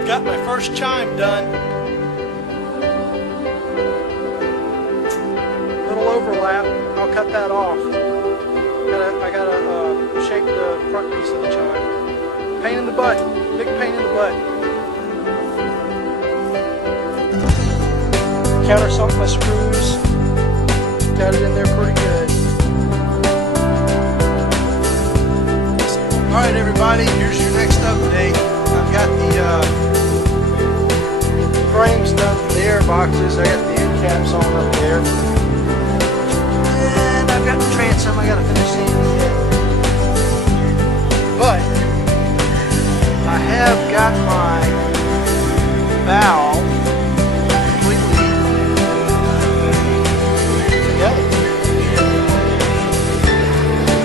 I've got my first chime done. Little overlap, I'll cut that off. I gotta shape the front piece of the chime. Pain in the butt, big pain in the butt. Countersunk my screws, got it in there pretty good. Alright everybody, here's your next update. I've got the frames done for the air boxes. I got the end caps on up there. And I've got the transom I gotta finish seeing yet. But I have got my valve completely together.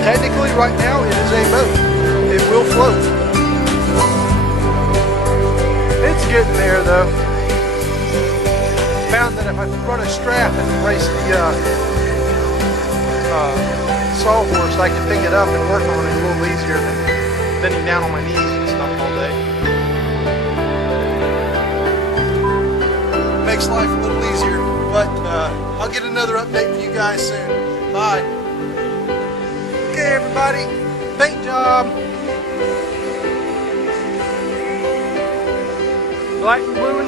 Technically right now it is a boat. It will float. It's getting there though. Found that if I run a strap and brace the sawhorse, I can pick it up and work on it a little easier than bending down on my knees and stuff all day. Makes life a little easier, but I'll get another update for you guys soon. Bye. Okay everybody, paint job. Black, blue, and